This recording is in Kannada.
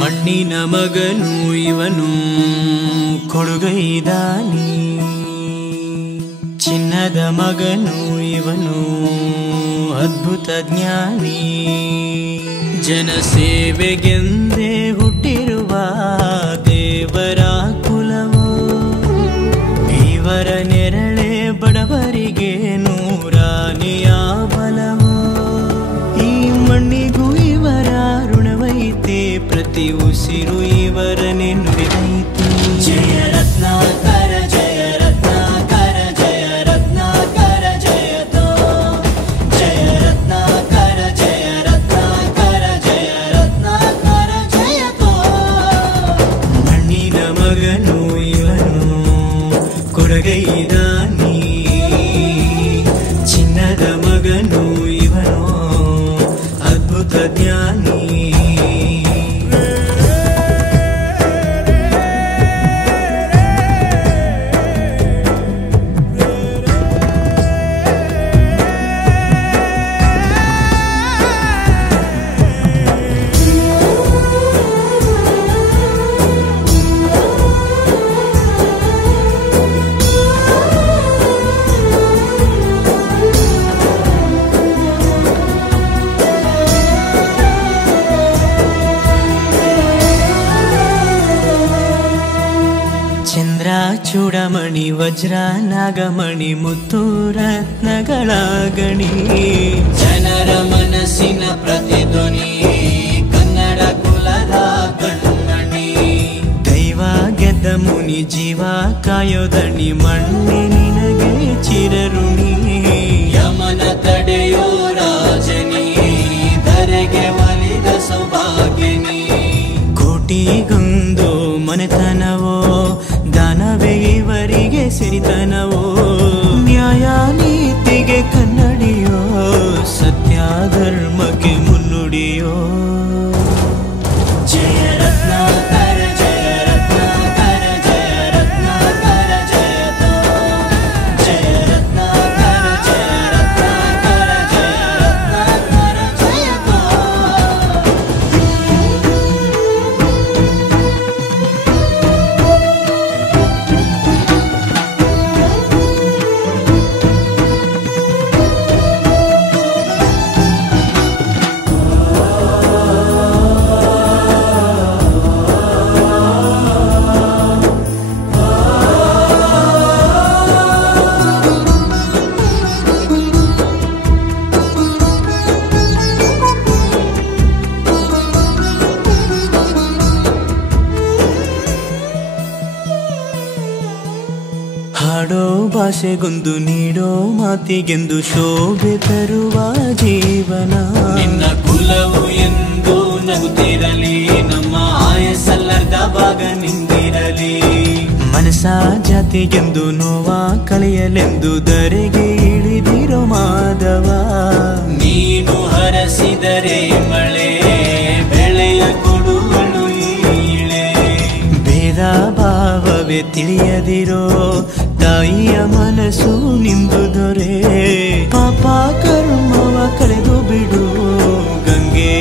ಮಣ್ಣಿನ ಮಗನು ಇವನು ಕೊಡುಗೈದಾನಿ, ಚಿನ್ನದ ಮಗನು ಇವನು ಅದ್ಭುತ ಜ್ಞಾನಿ. ಜನಸೇವೆಗೆಂದೇ ಹುಟ್ಟಿರುವ ದೇವರ ಕುಲವು, ಇವರ ನೆರಳೆ ಬಡವರಿಗೆ ನೂರಾನೆಯ ಬಲವು. ಈ ಮಣ್ಣಿಗೂ ಇವರ ಋಣವೈತೆ, ಪ್ರತಿ ಉಸಿರು ಇವರನ್ನೇ ನುಡಿದೈತೆ. ಜಯ ರತ್ನಾಕರ ಜಯ ರತ್ನಾಕರ ಜಯ ರತ್ನಾಕರ ಜಯತೋ, ಜಯ ರತ್ನಾಕರ ಜಯ ರತ್ನಾಕರ ಜಯ ರತ್ನಾಕರ ಜಯತೋ. ಮಣ್ಣಿನ ಮಗನು ಇವನು ಕೊಡುಗೈದಾನಿ, ಚಿನ್ನದ ಮಗನು ಇವನು ಅದ್ಭುತ ಜ್ಞಾನಿ. ಚಂದ್ರ ಚೂಡಮಣಿ ವಜ್ರ ನಾಗಮಣಿ ಮುತ್ತು ರತ್ನಗಳ ಗಣಿ, ಜನರ ಮನಸ್ಸಿನ ಪ್ರತಿಧ್ವನಿ ಕನ್ನಡ ಕುಲದ ಕಣ್ಮಣಿ. ದೈವ ಗೆದ್ದ ಮುನಿ ಜೀವ ಕಾಯೋದಣಿ, ಮಣ್ಣೆ ನಿನಗೆ ಚಿರಋಣಿ. ಯಮನ ತಡೆಯೋ ರಾಜನಿ, ಧರೆಗೆ ಒಲಿದ ಸೌಭಾಗ್ಯನಿ. ಕೋಟಿಗೊಂದು ಮನೆತನವೋ, ದಾನವೇ ಇವರಿಗೆ ಸಿರಿತನವೋ. ನ್ಯಾಯ ನೀತಿಗೆ ಕನ್ನಡಿಯೋ, ಸತ್ಯ ಧರ್ಮಕ್ಕೆ ಮುನ್ನುಡಿಯೋ. ಜಯ ರತ್ನಾಕರ ಜಯ ರತ್ನಾಕರ ಜಯ ರತ್ನಾಕರ ಜಯತೋ, ಜಯ ರತ್ನಾಕರ ಜಯ ರತ್ನಾಕರ ಜಯ ರತ್ನಾಕರ ಜಯತೋ. ಹಾಡೋ ಭಾಷೆಗೊಂದು ನೀಡೋ ಮಾತಿಗೆಂದು ಶೋಭೆ ತರುವ ಜೀವನ. ನಿನ್ನ ಕುಲವು ಎಂದು ನಗುತ್ತಿರಲಿ, ನಮ್ಮ ಆಯಸ್ಸಲ್ಲರ್ಧ ಭಾಗ ನಿಂದಿರಲಿ. ಮನಸ ಜಾತಿಗೆಂದು ನೋವ ಕಳೆಯಲೆಂದು ಧರೆಗೆ ಇಳಿದಿರೋ ಮಾಧವ. ನೀನು ಹರಸಿದರೆ ಮಳೆ ಬೆಳೆಯ ಕೊಡುವಳು ಈಳೆ. ಭೇದ ಭಾವವೇ ತಿಳಿಯದಿರೋ ತಾಯಿಯ ಮನಸ್ಸು ನಿಂದು ದೊರೆ. ಪಾಪ ಕರ್ಮವ ಕಳೆದು ಬಿಡು ಗಂಗೆ